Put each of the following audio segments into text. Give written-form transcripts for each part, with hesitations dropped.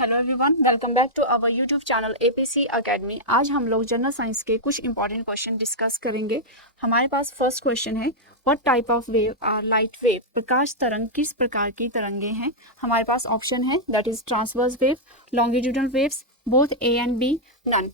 Hello everyone, welcome back to our YouTube channel APC Academy. आज हम लोग general science के कुछ इंपॉर्टेंट क्वेश्चन डिस्कस करेंगे। हमारे पास फर्स्ट क्वेश्चन है, what type of wave are light wave? प्रकाश तरंग किस प्रकार की तरंगे हैं? हमारे पास ऑप्शन है that is transverse wave, longitudinal waves, both A and B, none.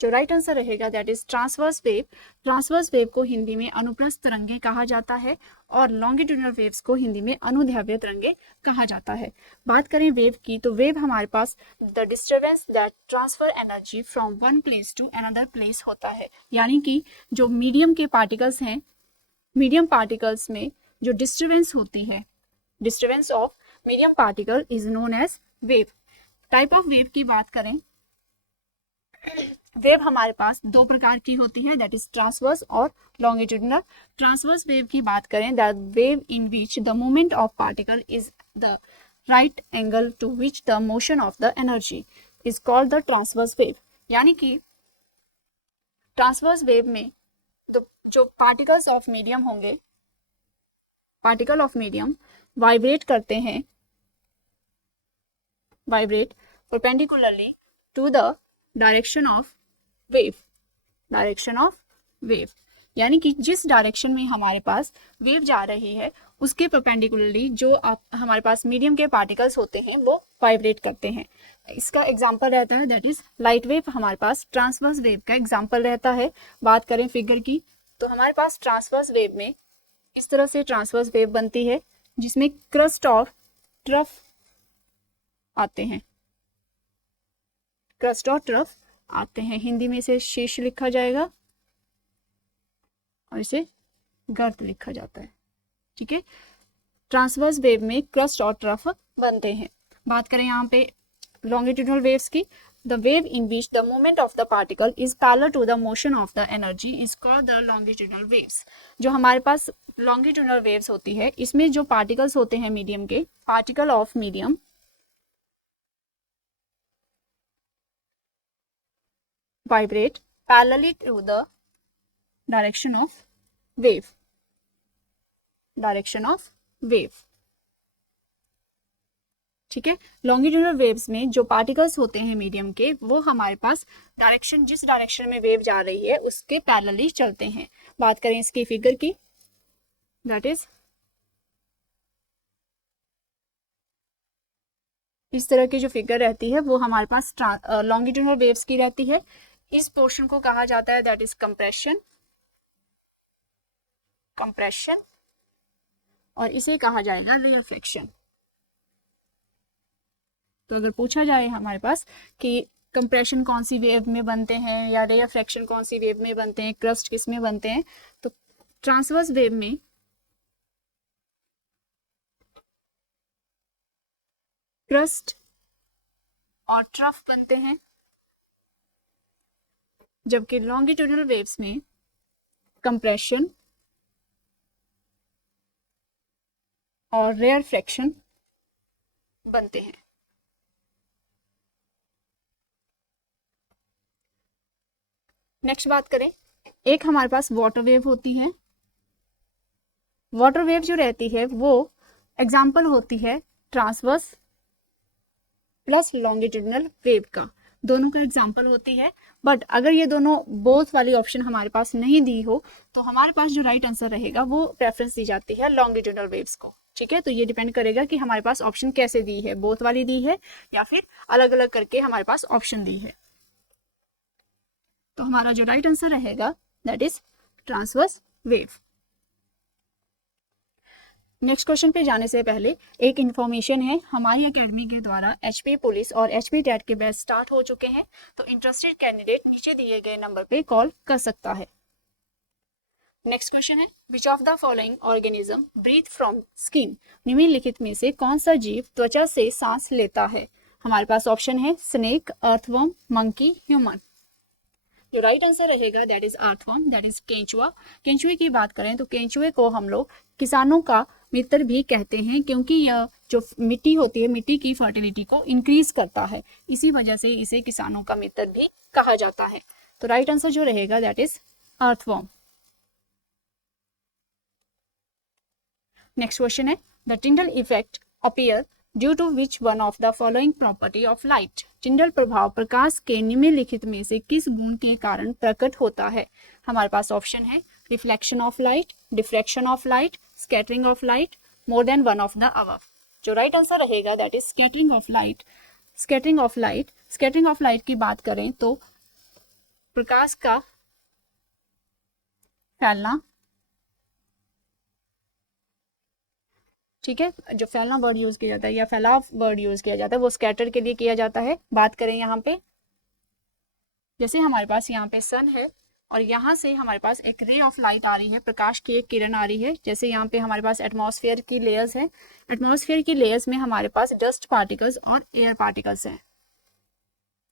जो राइट आंसर रहेगा that is transverse wave. Transverse wave को हिंदी में अनुप्रस्थ तरंगे कहा जाता है और लॉन्गिट्यूडनल वेव्स को हिंदी में अनुदैर्ध्य तरंगे कहा जाता है। बात करें वेव की, तो वेव हमारे पास the disturbance that transfer energy from one place to another place होता है। यानी कि जो मीडियम के पार्टिकल्स हैं, मीडियम पार्टिकल्स में जो डिस्टर्बेंस होती है, disturbance of medium particle is known as wave. Type of wave की बात करें, वेव हमारे पास दो प्रकार की होती है, दैट इज ट्रांसवर्स और लॉन्गिट्यूडनल। ट्रांसवर्स वेव की बात करें, that wave in which the movement of particle is the right angle to which the motion of the energy is called the transverse wave. यानी कि ट्रांसवर्स वेव में जो particles of medium होंगे, particle of medium vibrate करते हैं, vibrate perpendicularly to the direction of wave, direction of wave. यानी कि जिस डायरेक्शन में हमारे पास वेव जा रही है उसके परपेंडिकुलरली जो हमारे पास मीडियम के पार्टिकल्स होते हैं वो वाइब्रेट करते हैं। इसका एग्जांपल रहता है दैट इज लाइट वेव, हमारे पास ट्रांसवर्स वेव का एग्जांपल रहता है। बात करें फिगर की, तो हमारे पास ट्रांसवर्स वेव में इस तरह से ट्रांसवर्स वेव बनती है जिसमें क्रस्ट और ट्रफ आते हैं, क्रस्ट और ट्रफ आते हैं। हिंदी में इसे शीर्ष लिखा जाएगा और इसे गर्त लिखा जाता है। ठीक है, ट्रांसवर्स वेव में क्रस्ट और ट्रफ बनते हैं। बात करें यहाँ पे लॉन्गिट्यूडनल वेव्स की, the wave in which the movement of the particle is parallel to the motion of the energy is called the longitudinal waves. जो हमारे पास लॉन्गिट्यूडनल वेव्स होती है, इसमें जो पार्टिकल्स होते हैं मीडियम के, particle of medium vibrate parallelly to the direction of wave, direction of wave। ठीक है, लॉन्गिट्यूडनल वेव्स में जो पार्टिकल्स होते हैं मीडियम के, वो हमारे पास डायरेक्शन, जिस डायरेक्शन में वेव जा रही है उसके पैरेलली चलते हैं। बात करें इसकी फिगर की, दैट इज इस तरह की जो फिगर रहती है वो हमारे पास लॉन्गिट्यूडनल वेव्स की रहती है। इस पोर्शन को कहा जाता है दैट इज कंप्रेशन, कंप्रेशन, और इसे कहा जाएगा रेयरफेक्शन। तो अगर पूछा जाए हमारे पास कि कंप्रेशन कौन सी वेव में बनते हैं या रेयरफेक्शन कौन सी वेव में बनते हैं, क्रस्ट किस में बनते हैं, तो ट्रांसवर्स वेव में क्रस्ट और ट्रफ बनते हैं, जबकि लॉन्गिट्यूडनल वेव्स में कंप्रेशन और रेयरफेक्शन बनते हैं। नेक्स्ट बात करें, एक हमारे पास वाटर वेव होती है। वाटर वेव जो रहती है वो एग्जाम्पल होती है ट्रांसवर्स प्लस लॉन्गिट्यूडनल वेव का, दोनों का एग्जाम्पल होती है। बट अगर ये दोनों बोथ वाली ऑप्शन हमारे पास नहीं दी हो तो हमारे पास जो राइट आंसर रहेगा वो प्रेफरेंस दी जाती है लॉन्गिट्यूडनल वेव्स को। ठीक है, तो ये डिपेंड करेगा कि हमारे पास ऑप्शन कैसे दी है, बोथ वाली दी है या फिर अलग अलग करके हमारे पास ऑप्शन दी है। तो हमारा जो राइट आंसर रहेगा that is transverse wave. Next question पे जाने से पहले एक इन्फॉर्मेशन है, हमारी एकेडमी के द्वारा एचपी पुलिस और एचपी टेट के बैच स्टार्ट हो चुके हैं। तो इंटरेस्टेड कैंडिडेट नीचे दिए गए नंबर पे कॉल कर सकता है। नेक्स्ट क्वेश्चन है, which of the following organism breathe from skin? निम्नलिखित में से कौन सा जीव त्वचा से सांस लेता है? हमारे पास ऑप्शन है स्नेक, अर्थवर्म, मंकी, ह्यूमन। जो राइट आंसर रहेगा that is earthworm, that is केंचुआ। केंचुए की बात करें तो केंचुए को हम लोग किसानों का मित्र भी कहते हैं, क्योंकि यह जो मिट्टी होती है, मिट्टी की फर्टिलिटी को इंक्रीज करता है, इसी वजह से इसे किसानों का मित्र भी कहा जाता है। तो राइट आंसर जो रहेगा that is earthworm. Next question है, the Tyndall effect appear due to which one of the following property of light, Tyndall प्रभाव प्रकाश के निम्नलिखित में से किस गुण के कारण प्रकट होता है। हमारे पास ऑप्शन है reflection of light, diffraction of light, scattering of light, more than one of the above. जो राइट आंसर रहेगा that is scattering of light. Scattering of light, scattering of light की बात करें तो प्रकाश का फैलना, ठीक है, जो फैलना वर्ड यूज किया जाता है या फैलाव वर्ड यूज किया जाता है वो स्कैटर के लिए किया जाता है। बात करें यहाँ पे, जैसे हमारे पास यहाँ पे सन है और यहाँ से हमारे पास एक रे ऑफ लाइट आ रही है, प्रकाश की एक किरण आ रही है। जैसे यहाँ पे हमारे पास एटमॉस्फेयर की लेयर्स है, एटमॉस्फेयर की लेयर्स में हमारे पास डस्ट पार्टिकल्स और एयर पार्टिकल्स हैं,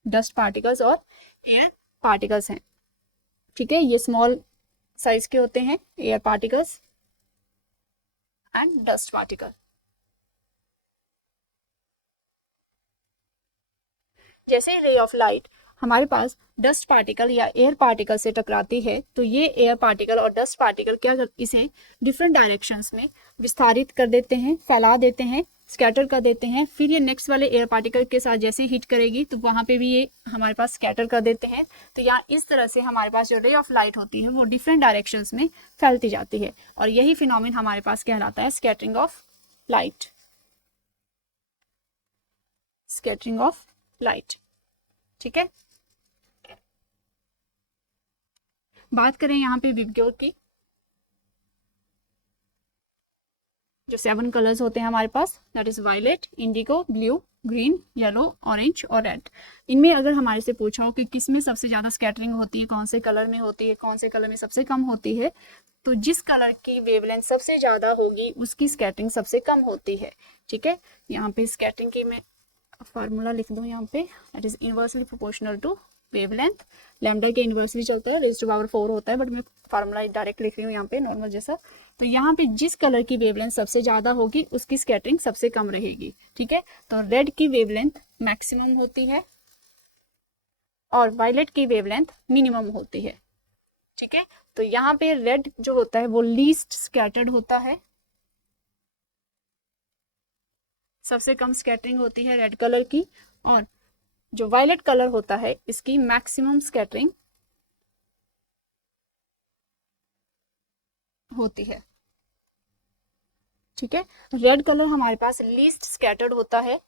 डस्ट पार्टिकल्स और एयर पार्टिकल्स हैं, ठीक है। ये स्मॉल साइज के होते हैं, air particles and dust particle. जैसे रे ऑफ लाइट हमारे पास डस्ट पार्टिकल या एयर पार्टिकल से टकराती है तो ये एयर पार्टिकल और डस्ट पार्टिकल क्या इसे डिफरेंट डायरेक्शंस में विस्तारित कर देते हैं, फैला देते हैं, स्कैटर कर देते हैं। फिर ये नेक्स्ट वाले एयर पार्टिकल के साथ जैसे हिट करेगी तो वहां पे भी ये हमारे पास स्कैटर कर देते हैं। तो यहाँ इस तरह से हमारे पास जो रे ऑफ लाइट होती है वो डिफरेंट डायरेक्शंस में फैलती जाती है और यही फिनोमेन हमारे पास कहलाता है scattering of light, scattering of light, ठीक है। बात करें यहाँ पे विबग्योर की, जो 7 कलर्स होते हैं हमारे पास that is violet, indigo, blue, green, yellow, orange और रेड। इनमें अगर हमारे से पूछा हो कि किस में सबसे ज्यादा स्कैटरिंग होती है, कौन से कलर में होती है, कौन से कलर में सबसे कम होती है, तो जिस कलर की वेवलेंथ सबसे ज्यादा होगी उसकी स्कैटरिंग सबसे कम होती है, ठीक है। यहाँ पे स्कैटरिंग की मैं फार्मूला लिख दूं यहाँ पे, that is inversely proportional to wavelength. Lambda के इनवर्सली चलता है, रेज़ टू पावर 4 होता है, बट मैं फार्मूला डायरेक्ट लिख रही हूँ यहाँ पे नॉर्मल जैसा। तो यहाँ पे जिस कलर की वेवलेंथ सबसे ज्यादा होगी उसकी स्कैटरिंग सबसे कम रहेगी, ठीक है। तो रेड की वेवलेंथ मैक्सिमम होती है और वायलेट की वेवलेंथ मिनिमम होती है, ठीक है। तो यहाँ पे रेड जो होता है वो लीस्ट स्कैटर्ड होता है, सबसे कम स्कैटरिंग होती है रेड कलर की, और जो वायलेट कलर होता है इसकी मैक्सिमम स्कैटरिंग होती है, ठीक है। रेड कलर हमारे पास लीस्ट स्कैटर्ड होता है,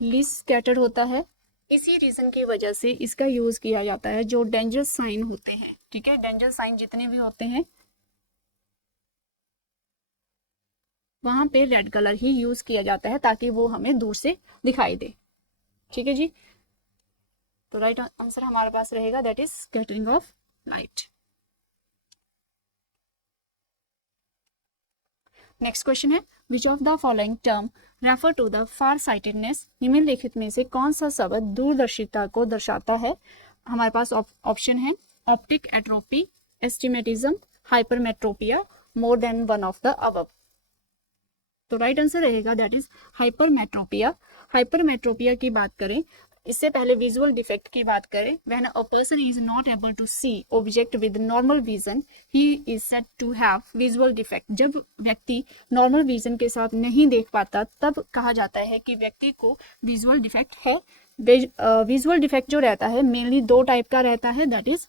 लीस्ट स्कैटर्ड होता है। इसी रीजन की वजह से इसका यूज किया जाता है जो डेंजरस साइन होते हैं, ठीक है। डेंजरस साइन जितने भी होते हैं वहां पे रेड कलर ही यूज किया जाता है ताकि वो हमें दूर से दिखाई दे, ठीक है जी। तो राइट आंसर हमारे पास रहेगा that is scattering of light. Next question है which of the following term refer to the far sightedness, निम्नलिखित में से कौन सा शब्द दूरदर्शिता को दर्शाता है। हमारे पास ऑप्शन है optic atrophy, astigmatism, hypermetropia, more than one of the above. तो राइट आंसर रहेगा दैट इज हाइपरमेट्रोपिया। हाइपरमेट्रोपिया की बात करें, इससे पहले विजुअल डिफेक्ट की बात करें, when a person is not able to see object with normal vision he is said to have visual defect. जब व्यक्ति नॉर्मल विजन के साथ नहीं देख पाता तब कहा जाता है कि व्यक्ति को विजुअल डिफेक्ट है। विजुअल डिफेक्ट जो रहता है मेनली 2 टाइप का रहता है, that is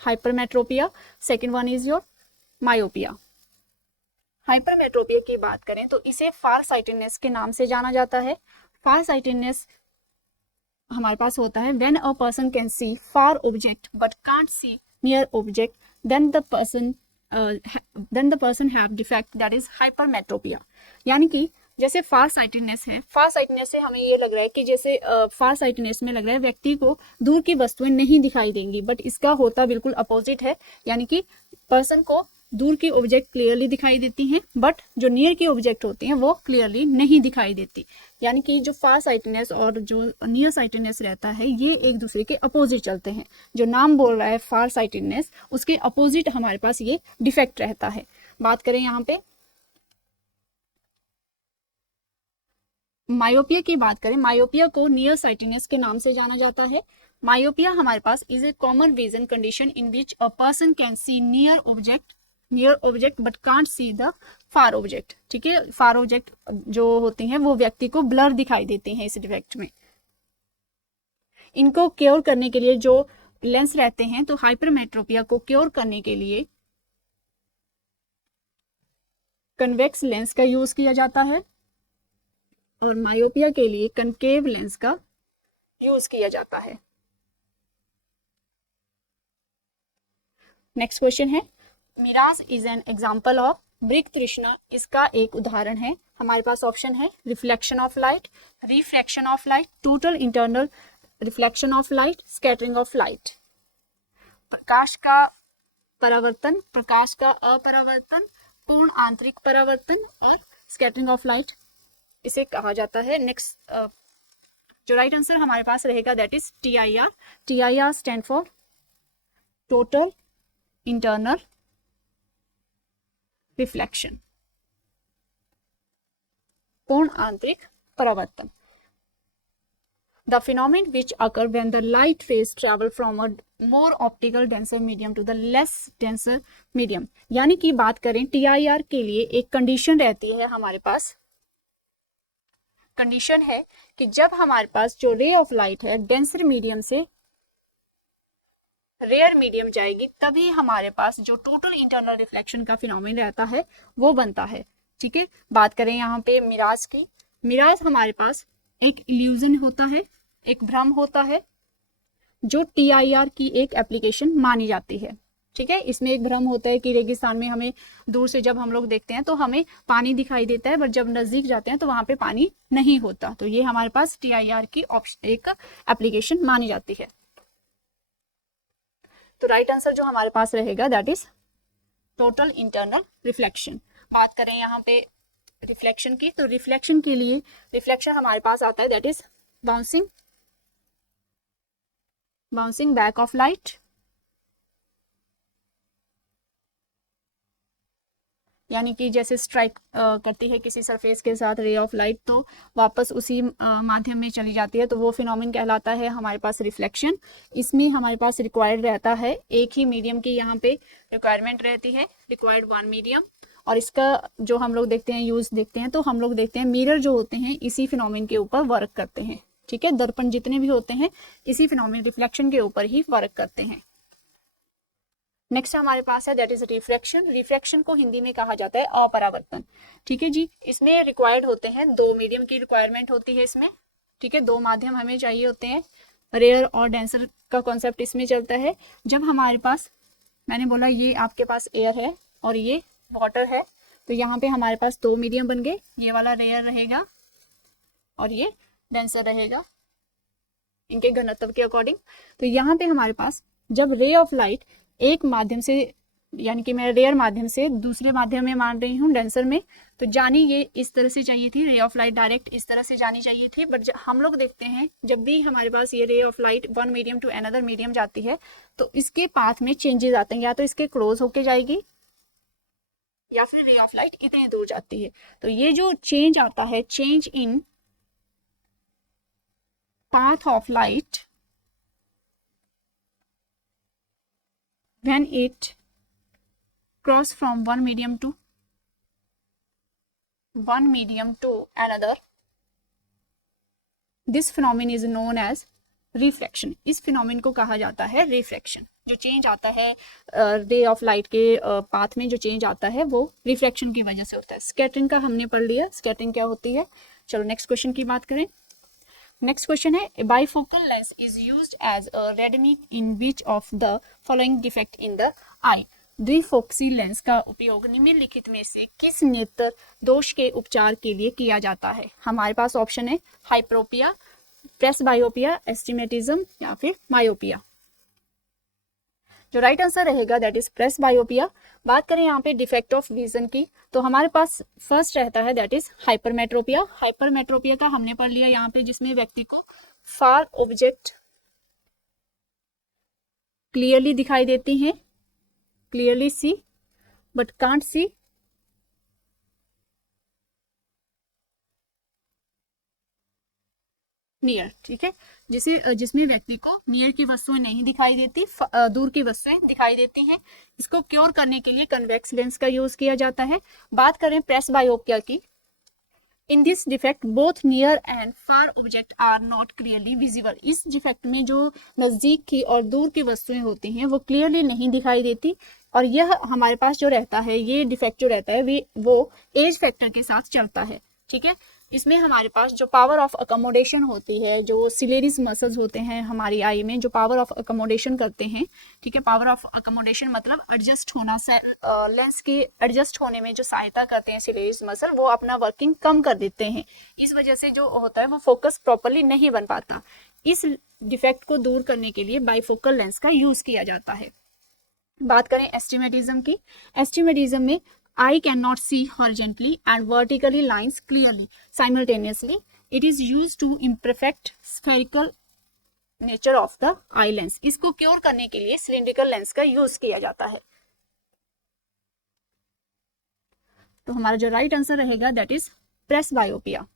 hypermetropia, second one is your myopia. Hypermetropia की बात करें तो इसे फार साइटेडनेस के नाम से जाना जाता है। फार साइटेडनेस हमारे पास होता है when a person can see far object but can't see near object then the person have defect that is hypermetropia. यानी कि जैसे फार साइटेडनेस है, फार साइटेडनेस से हमें ये लग रहा है कि जैसे फार साइटेडनेस में लग रहा है व्यक्ति को दूर की वस्तुएं नहीं दिखाई देंगी, बट इसका होता बिल्कुल अपोजिट है। यानी कि पर्सन को दूर की ऑब्जेक्ट क्लियरली दिखाई देती हैं बट जो नियर की ऑब्जेक्ट होती हैं वो क्लियरली नहीं दिखाई देती। यानी कि जो फार साइटेडनेस और जो नियर साइटेडनेस रहता है ये एक दूसरे के अपोजिट चलते हैं। जो नाम बोल रहा है फार साइटेडनेस उसके अपोजिट हमारे पास ये डिफेक्ट रहता है। बात करें यहाँ पे मायोपिया की बात करें, मायोपिया को नियर साइटेडनेस के नाम से जाना जाता है। मायोपिया हमारे पास is a common vision condition in which a person can see near object near object but can't see the far object. ठीक है, फार ऑब्जेक्ट जो होते हैं वो व्यक्ति को ब्लर दिखाई देते हैं इस डिफेक्ट में। इनको क्योर करने के लिए जो लेंस रहते हैं, तो हाइपरमेट्रोपिया को क्योर करने के लिए कन्वेक्स लेंस का यूज किया जाता है और मायोपिया के लिए कनकेव लेंस का यूज किया जाता है। नेक्स्ट क्वेश्चन है, mirage is an example of ब्रिक तृष्णा, इसका एक उदाहरण है। हमारे पास ऑप्शन है reflection of light, refraction of light, total internal reflection of light, scattering of light. प्रकाश का परावर्तन, प्रकाश का अपरावर्तन, पूर्ण आंतरिक परावर्तन और स्कैटरिंग ऑफ लाइट इसे कहा जाता है। नेक्स्ट जो राइट आंसर हमारे पास रहेगा that is TIR। TIR stand for total internal reflection, पूर्ण आंतरिक परावर्तन। The phenomenon which occur when the light rays travel from a more optical denser medium to the less denser medium। यानी कि बात करें TIR के लिए एक कंडीशन रहती है हमारे पास, कंडीशन है कि जब हमारे पास जो रे ऑफ लाइट है डेंसर मीडियम से रेयर मीडियम जाएगी, तभी हमारे पास जो टोटल इंटरनल रिफ्लेक्शन का फिनोमेनन रहता है वो बनता है। ठीक है, बात करें यहाँ पे मिराज की, मिराज हमारे पास एक इल्यूजन होता है, एक भ्रम होता है जो TIR की एक एप्लीकेशन मानी जाती है। ठीक है, इसमें एक भ्रम होता है कि रेगिस्तान में हमें दूर से जब हम लोग देखते हैं तो हमें पानी दिखाई देता है, बट जब नजदीक जाते हैं तो वहां पे पानी नहीं होता। तो ये हमारे पास TIR की एक एप्लीकेशन मानी जाती है। तो राइट आंसर जो हमारे पास रहेगा that is total internal reflection. बात करें यहाँ पे रिफ्लेक्शन की, तो रिफ्लेक्शन के लिए रिफ्लेक्शन हमारे पास आता है that is bouncing back of light, यानी कि जैसे स्ट्राइक करती है किसी सरफेस के साथ रे ऑफ लाइट तो वापस उसी माध्यम में चली जाती है, तो वो फिनोमेनन कहलाता है हमारे पास रिफ्लेक्शन। इसमें हमारे पास रिक्वायर्ड रहता है एक ही मीडियम की, यहाँ पे रिक्वायरमेंट रहती है, रिक्वायर्ड वन मीडियम। और इसका जो हम लोग देखते हैं यूज देखते हैं, तो हम लोग देखते हैं मिरर जो होते हैं इसी फिनोमेनन के ऊपर वर्क करते हैं। ठीक है, दर्पण जितने भी होते हैं इसी फिनोमेनन रिफ्लेक्शन के ऊपर ही वर्क करते हैं। नेक्स्ट हमारे पास है दैट इज रिफ्रैक्शन। रिफ्रैक्शन को हिंदी में कहा जाता है अपरावर्तन। ठीक है जी, इसमें रिक्वायर्ड होते हैं दो मीडियम की रिक्वायरमेंट होती है इसमें। ठीक है, दो माध्यम हमें चाहिए होते हैं, रेयर और डेंसर का कॉन्सेप्ट इसमें चलता है। जब हमारे पास, मैंने बोला ये आपके पास एयर है और ये वाटर है, तो यहाँ पे हमारे पास दो मीडियम बन गए, ये वाला रेयर रहेगा और ये डेंसर रहेगा इनके घनत्व के अकॉर्डिंग। तो यहाँ पे हमारे पास जब रे ऑफ लाइट एक माध्यम से, यानी कि मैं रेयर माध्यम से दूसरे माध्यम में मान रही हूँ डेंसर में, तो जानी ये इस तरह से चाहिए थी, रे ऑफ लाइट डायरेक्ट इस तरह से जानी चाहिए थी, बट हम लोग देखते हैं जब भी हमारे पास ये ray of light one medium to another medium जाती है तो इसके पाथ में चेंजेस आते हैं, या तो इसके क्लोज होके जाएगी या फिर रे ऑफ लाइट इतने दूर जाती है। तो ये जो चेंज आता है, change in path of light when it cross from one medium to another, this phenomenon is known as refraction। इस फिनोमेन को कहा जाता है रिफ्रैक्शन। जो चेंज आता है रे ऑफ लाइट के पाथ में जो चेंज आता है वो रिफ्रैक्शन की वजह से होता है। स्कैटरिंग का हमने पढ़ लिया, स्कैटरिंग क्या होती है। चलो नेक्स्ट क्वेश्चन की बात करें। नेक्स्ट क्वेश्चन है, bifocal lens is used as a रेडमी in which of the following defect in the eye. द्विफोक्सी लेंस का उपयोग निम्नलिखित में से किस नेत्र दोष के उपचार के लिए किया जाता है। हमारे पास ऑप्शन है हाइप्रोपिया, प्रेसबायोपिया, एस्टिमेटिज्म या फिर मायोपिया। जो राइट आंसर रहेगा दैट इज प्रेसबायोपिया। बात करें यहाँ पे डिफेक्ट ऑफ विजन की, तो हमारे पास फर्स्ट रहता है दैट इज हाइपरमेट्रोपिया। हाइपरमेट्रोपिया का हमने पढ़ लिया यहाँ पे, जिसमें व्यक्ति को फार ऑब्जेक्ट क्लियरली दिखाई देती हैं, clearly see but can't see near, ठीक है, जिसमें व्यक्ति को नियर की वस्तुएं नहीं दिखाई देती, दूर की वस्तुएं दिखाई देती हैं। इसको क्योर करने के लिए कन्वेक्स लेंस का यूज किया जाता है। बात करें प्रेस बायोपिया की, in this defect both near and far object are not clearly visible. इस डिफेक्ट में जो नजदीक की और दूर की वस्तुएं होती हैं वो क्लियरली नहीं दिखाई देती, और यह हमारे पास जो रहता है, ये डिफेक्ट जो रहता है वो एज फैक्टर के साथ चलता है, ठीक है। इसमें हमारे पास जो पावर ऑफ अकोमोडेशन होती है, जो सिलेरिस मसल्स होते हैं हमारी आई में, जो पावर ऑफ अकोमोडेशन करते हैं, ठीक है, पावर ऑफ अकोमोडेशन मतलब एडजस्ट होना, लेंस की एडजस्ट होने में जो सहायता करते हैं सिलेरिस मसल, वो अपना वर्किंग कम कर देते हैं। इस वजह से जो होता है वो फोकस प्रॉपरली नहीं बन पाता। इस डिफेक्ट को दूर करने के लिए बाइफोकल लेंस का यूज किया जाता है। बात करें एस्टिमेटिज्म की, एस्टिमेटिज्म में I cannot see horizontally and vertically lines clearly simultaneously. It is used to imperfect spherical nature of the eye lens. इसको क्योर करने के लिए सिलिंड्रिकल लेंस का यूज किया जाता है। तो हमारा जो राइट आंसर रहेगा that is presbyopia.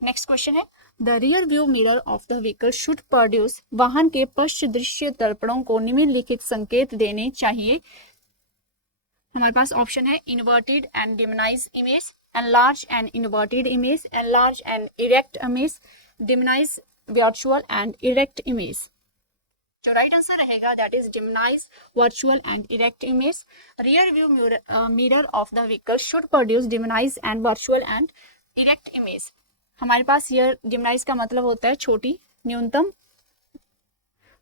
Next question है, the rear view mirror of the vehicle should produce, वाहन के पश्च दृश्य दर्पणों को निम्नलिखित संकेत देने चाहिए। हमारे पास ऑप्शन है inverted and diminished image, enlarge and inverted image, enlarge and erect image, diminished virtual and erect image. जो राइट आंसर रहेगा that is diminished virtual and erect image. Rear view mirror of the vehicle should produce diminished and virtual and erect image. हमारे पास ये डिमनाइज का मतलब होता है छोटी, न्यूनतम,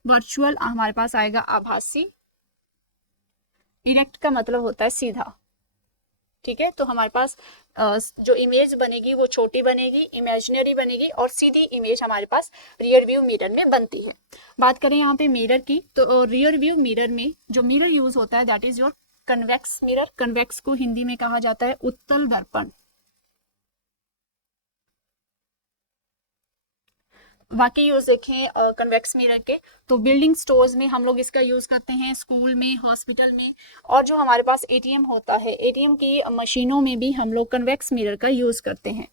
वर्चुअल हमारे पास आएगा आभासी, इरेक्ट का मतलब होता है सीधा, ठीक है। तो हमारे पास जो इमेज बनेगी वो छोटी बनेगी, इमेजिनरी बनेगी, और सीधी इमेज हमारे पास रियर व्यू मिरर में बनती है। बात करें यहाँ पे मिरर की, तो रियर व्यू मिरर में जो मिरर यूज होता है that is your convex mirror. Convex को हिंदी में कहा जाता है उत्तल दर्पण। बाकी यूज देखें कन्वेक्स मिरर के, तो बिल्डिंग स्टोर्स में हम लोग इसका यूज करते हैं, स्कूल में, हॉस्पिटल में, और जो हमारे पास एटीएम होता है, एटीएम की मशीनों में भी हम लोग कन्वेक्स मिरर का यूज करते हैं।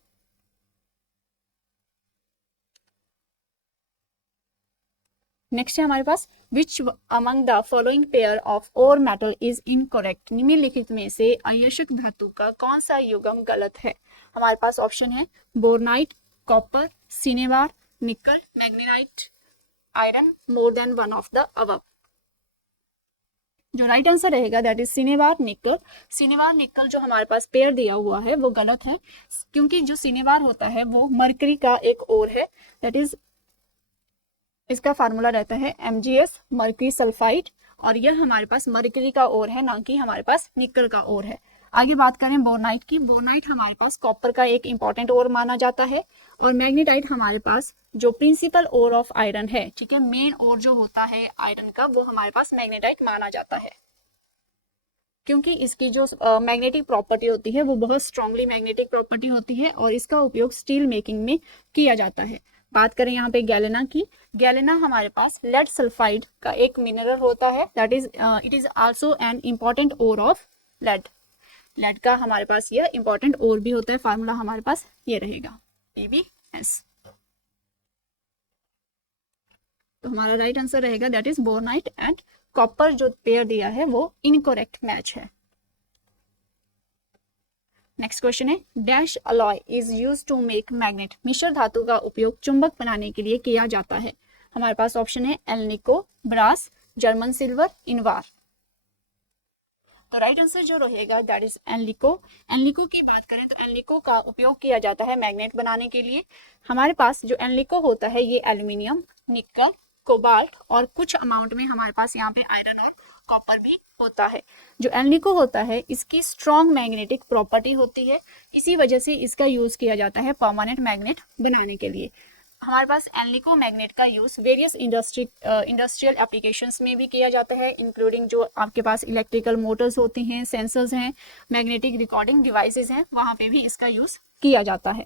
नेक्स्ट है हमारे पास, which among the following pair of ore metal is incorrect. निम्नलिखित में से अयस्क धातु का कौन सा युग्म गलत है। हमारे पास ऑप्शन है बोरनाइट, कॉपर, सिनेबार, निकल, magnetite, iron, more than one of the above. जो राइट आंसर रहेगा दैट इज सिनेबार निकल। सिनेबार निकल जो हमारे पास पेयर दिया हुआ है वो गलत है, क्योंकि जो सिनेबार होता है वो मरकरी का एक ओर है, दैट इज इसका फार्मूला रहता है MgS, मरकरी सल्फाइड, और यह हमारे पास मरकरी का ओर है, ना कि हमारे पास निकल का ओर है। आगे बात करें बोरनाइट की, बोरनाइट हमारे पास कॉपर का एक इंपॉर्टेंट ओर माना जाता है, और मैग्नेटाइट हमारे पास जो प्रिंसिपल ओर ऑफ आयरन है, ठीक है, मेन ओर जो होता है आयरन का, वो हमारे पास मैग्नेटाइट माना जाता है, क्योंकि इसकी जो मैग्नेटिक प्रॉपर्टी होती है वो बहुत स्ट्रांगली मैग्नेटिक प्रॉपर्टी होती है, और इसका उपयोग स्टील मेकिंग में किया जाता है। बात करें यहाँ पे गैलेना की, गैलेना हमारे पास लेड सल्फाइड का एक मिनरल होता है, that is it is also an important ore of lead. Lead का हमारे पास यह इंपॉर्टेंट ओर भी होता है, फार्मूला हमारे पास ये रहेगा PbS। तो हमारा राइट आंसर रहेगा that is bornite and copper जो पेयर दिया है वो इनकरेक्ट मैच है। नेक्स्ट क्वेश्चन है, dash alloy is use to make magnet. मिश्र धातु का उपयोग चुंबक बनाने के लिए किया जाता है। हमारे पास ऑप्शन है alnico, brass, German silver, invar. तो राइट आंसर जो रहेगा दैट इज एल्निको। एल्निको की बात करें तो एल्निको का उपयोग किया जाता है मैग्नेट बनाने के लिए। हमारे पास जो एल्निको होता है ये एल्यूमिनियम, निकल, कोबाल्ट और कुछ अमाउंट में हमारे पास यहाँ पे आयरन और कॉपर भी होता है। जो एल्निको होता है इसकी स्ट्रॉन्ग मैग्नेटिक प्रॉपर्टी होती है, इसी वजह से इसका यूज किया जाता है परमानेंट मैग्नेट बनाने के लिए। हमारे पास एल्निको मैग्नेट का यूज वेरियस इंडस्ट्रियल एप्लीकेशंस में भी किया जाता है, इंक्लूडिंग जो आपके पास इलेक्ट्रिकल मोटर्स होती हैं, सेंसर्स हैं, मैग्नेटिक रिकॉर्डिंग डिवाइसेस हैं, वहां पे भी इसका यूज किया जाता है।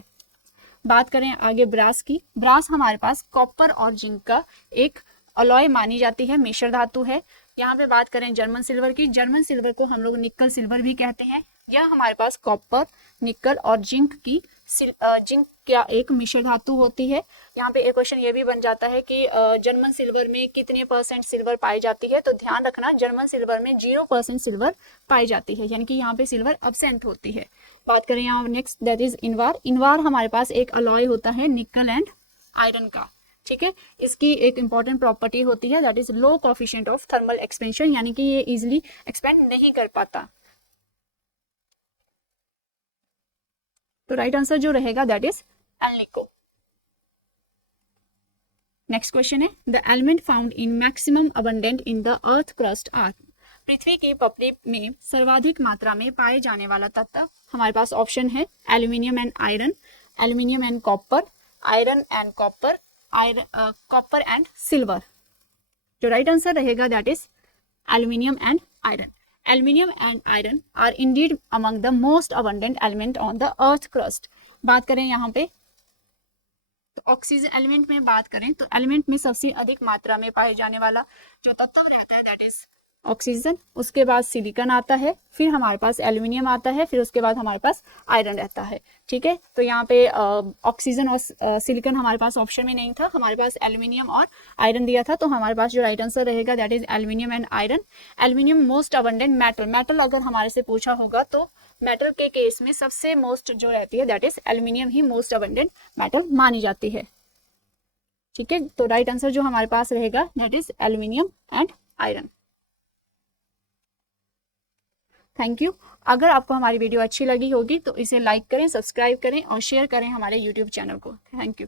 बात करें आगे ब्रास की, ब्रास हमारे पास कॉपर और जिंक का एक अलॉय मानी जाती है, मिश्र धातु है। यहाँ पे बात करें जर्मन सिल्वर की, जर्मन सिल्वर को हम लोग निकल सिल्वर भी कहते हैं। यह हमारे पास कॉपर, निकल और जिंक की जिंक क्या एक मिश्र धातु होती है। यहाँ पे एक क्वेश्चन ये भी बन जाता है कि जर्मन सिल्वर में कितने % सिल्वर पाई जाती है, तो ध्यान रखना जर्मन सिल्वर में 0% सिल्वर पाई जाती है, यानी कि यहाँ पे सिल्वर अब्सेंट होती है। बात करें यहाँ next, that is Invar. Invar हमारे पास एक अलॉय होता है निकल एंड आयरन का, ठीक है। इसकी एक इंपॉर्टेंट प्रॉपर्टी होती है that is low coefficient of thermal expansion, यानी कि ये इजिली एक्सपेंड नहीं कर पाता। तो राइट आंसर जो रहेगा that is alnico. Next question है, the element found in maximum abundant in the earth crust are. पृथ्वी की पपड़ी में सर्वाधिक मात्रा में पाए जाने वाला तत्व, हमारे पास ऑप्शन है aluminium and iron, aluminium and copper, iron and copper, copper and silver. जो राइट आंसर रहेगा that is aluminium and iron. Aluminium and iron are indeed among the most abundant element on the earth crust. बात करें यहाँ पे तो oxygen element में बात करें तो एलिमेंट में सबसे अधिक मात्रा में पाए जाने वाला जो तत्व रहता है दैट इज ऑक्सीजन, उसके बाद सिलिकॉन आता है, फिर हमारे पास एल्यूमिनियम आता है, फिर उसके बाद हमारे पास आयरन रहता है, ठीक है। तो यहाँ पे ऑक्सीजन और सिलिकॉन हमारे पास ऑप्शन में नहीं था, हमारे पास एल्यूमिनियम और आयरन दिया था, तो हमारे पास जो राइट आंसर रहेगा that is aluminium and iron. Aluminium most abundant metal, metal अगर हमारे से पूछा होगा तो मेटल के केस में सबसे मोस्ट जो रहती है that is aluminium he most abundant metal मानी जाती है, ठीक है। तो राइट आंसर जो हमारे पास रहेगा that is aluminium and iron. Thank you. अगर आपको हमारी वीडियो अच्छी लगी होगी तो इसे लाइक करें, सब्सक्राइब करें और शेयर करें हमारे यूट्यूब चैनल को। Thank you.